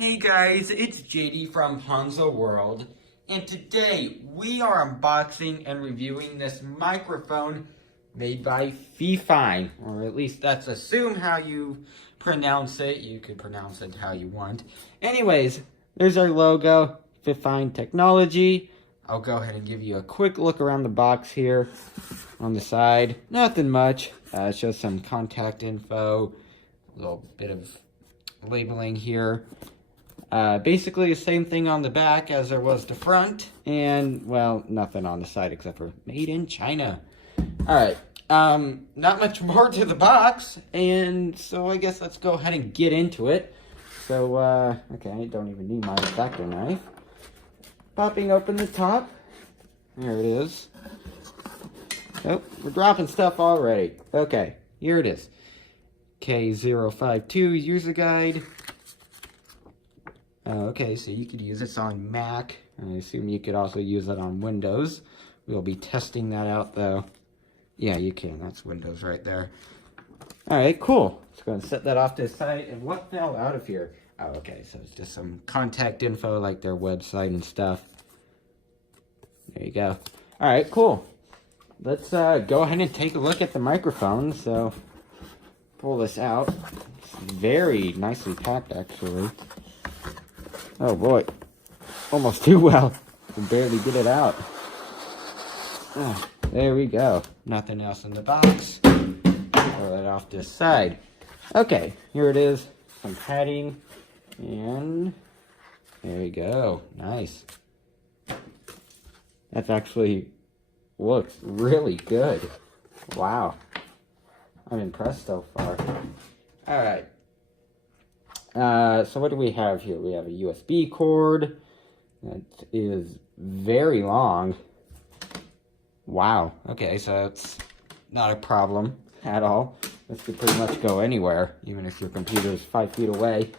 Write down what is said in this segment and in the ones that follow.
Hey guys, it's JD from Hanzo World, and today we are unboxing and reviewing this microphone made by FIFINE, or at least that's assume how you pronounce it. You could pronounce it how you want. Anyways, there's our logo, FIFINE Technology. I'll go ahead and give you a quick look around the box here. On the side, nothing much. It's just some contact info, a little bit of labeling here. Basically the same thing on the back as there was the front, and well, nothing on the side except for made in China. Alright, not much more to the box, and so I guess let's go ahead and get into it. So, okay, I don't even need my X-Acto knife. Popping open the top, there it is. Oh, we're dropping stuff already. Okay, here it is. K052 user guide. Okay, so you could use this on Mac. I assume you could also use it on Windows. We'll be testing that out, though. Yeah, you can. That's Windows right there. Alright, cool. Just going to set that off to the side. And what fell out of here? Oh, okay, so it's just some contact info, like their website and stuff. There you go. Alright, cool. Let's go ahead and take a look at the microphone. So, pull this out. It's very nicely packed, actually. Oh boy, almost too well. I can barely get it out. Oh, there we go. Nothing else in the box. Throw that off this side. Okay, here it is. Some padding. And there we go. Nice. That's actually looks really good. Wow. I'm impressed so far. Alright. So what do we have here? We have a USB cord that is very long. Wow. Okay, so it's not a problem at all. This could pretty much go anywhere, even if your computer is 5 feet away.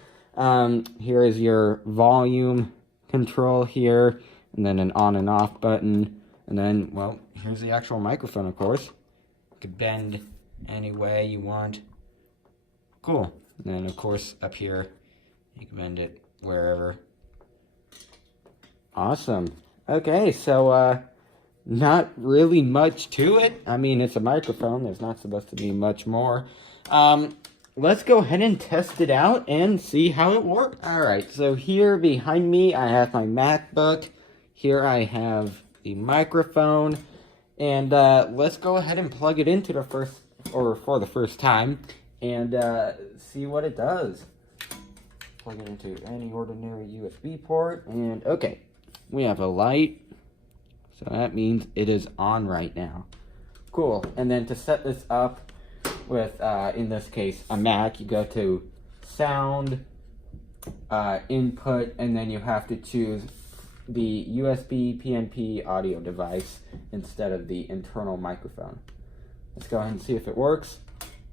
Here is your volume control here, and then an on and off button. And then, well, here's the actual microphone, of course. You could bend any way you want. Cool. And then, of course, up here, you can bend it wherever. Awesome. Okay, so, not really much to it. I mean, it's a microphone. There's not supposed to be much more. Let's go ahead and test it out and see how it works. Alright, so here behind me, I have my MacBook. Here I have the microphone. And, let's go ahead and plug it into the for the first time. And see what it does. Plug it into any ordinary USB port, and okay, we have a light, so that means it is on right now. Cool. And then to set this up with, in this case, a Mac, you go to Sound, Input, and then you have to choose the USB PNP audio device instead of the internal microphone. Let's go ahead and see if it works.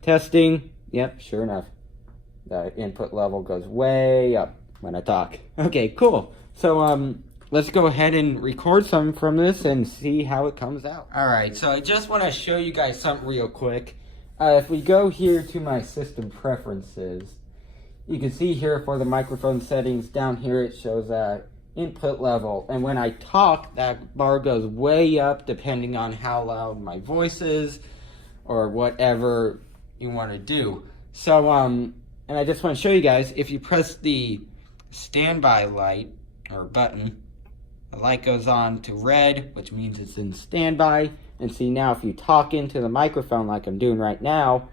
Testing. Yep, sure enough. The input level goes way up when I talk. Okay, cool. So, let's go ahead and record some from this and see how it comes out. Alright, so I just want to show you guys something real quick. If we go here to my system preferences, you can see here for the microphone settings, down here it shows input level. And when I talk, that bar goes way up depending on how loud my voice is or whatever you want to do. So, and I just want to show you guys, if you press the standby light or button, the light goes on to red, which means it's in standby. And see, now if you talk into the microphone like I'm doing right now,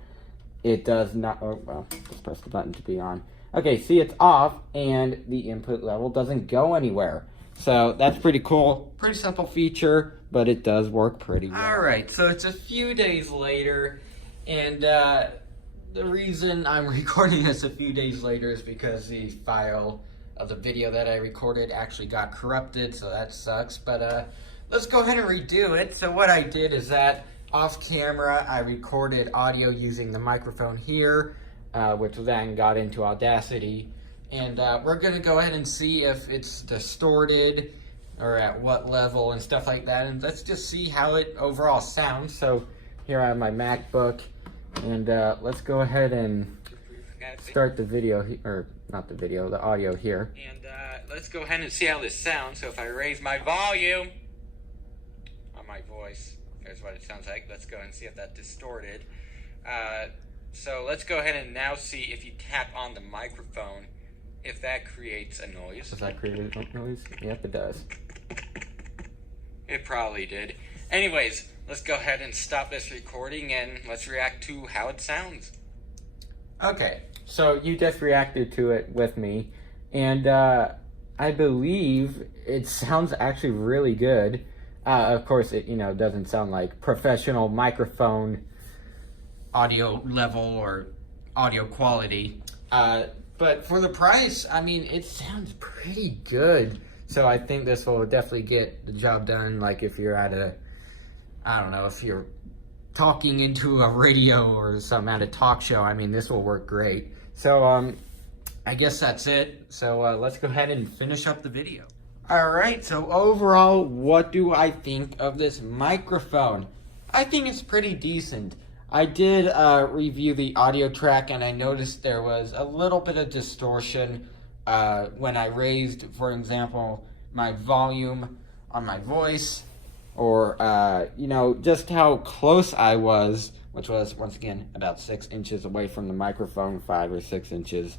it does not, oh, well, just press the button to be on. Okay, see, it's off, and the input level doesn't go anywhere. So that's pretty cool. Pretty simple feature, but it does work pretty well. Alright, so it's a few days later, and the reason I'm recording this a few days later is because the file of the video that I recorded actually got corrupted, so that sucks. But let's go ahead and redo it. So what I did is that off camera, I recorded audio using the microphone here, which then got into Audacity, And we're going to go ahead and see if it's distorted or at what level and stuff like that. And let's just see how it overall sounds. So here I have my MacBook, and let's go ahead and start the video, or not the video, the audio here. And let's go ahead and see how this sounds. So if I raise my volume on my voice, there's what it sounds like. Let's go ahead and see if that's distorted. So let's go ahead and now see if you tap on the microphone, if that creates a noise. Does that create a noise? Yep, it does. It probably did. Anyways, let's go ahead and stop this recording and let's react to how it sounds. Okay, so you just reacted to it with me, and I believe it sounds actually really good. Of course, it doesn't sound like professional microphone audio level or audio quality. But for the price, I mean, it sounds pretty good. So I think this will definitely get the job done. Like if you're at I don't know, if you're talking into a radio or something at a talk show, I mean, this will work great. So I guess that's it. So let's go ahead and finish up the video. All right, so overall, what do I think of this microphone? I think it's pretty decent. I did review the audio track, and I noticed there was a little bit of distortion when I raised, for example, my volume on my voice, or just how close I was, which was, once again, about 6 inches away from the microphone, 5 or 6 inches.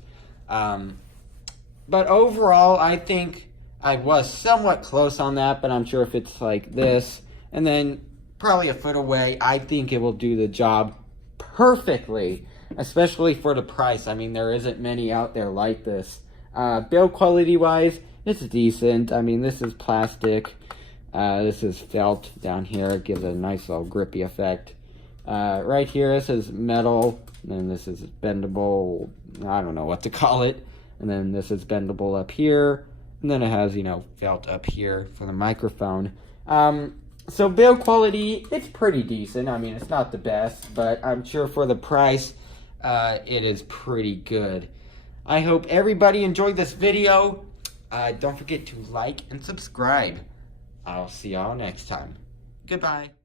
But overall, I think I was somewhat close on that, but I'm sure if it's like this, and then probably a foot away, I think it will do the job perfectly, especially for the price. I mean, there isn't many out there like this. Build quality wise, it's decent. I mean, this is plastic. This is felt down here. It gives a nice little grippy effect. Right here, this is metal, and then this is bendable. I don't know what to call it. And then this is bendable up here, and then it has, felt up here for the microphone. So build quality, it's pretty decent. I mean, it's not the best, but I'm sure for the price, it is pretty good. I hope everybody enjoyed this video. Don't forget to like and subscribe. I'll see y'all next time. Goodbye.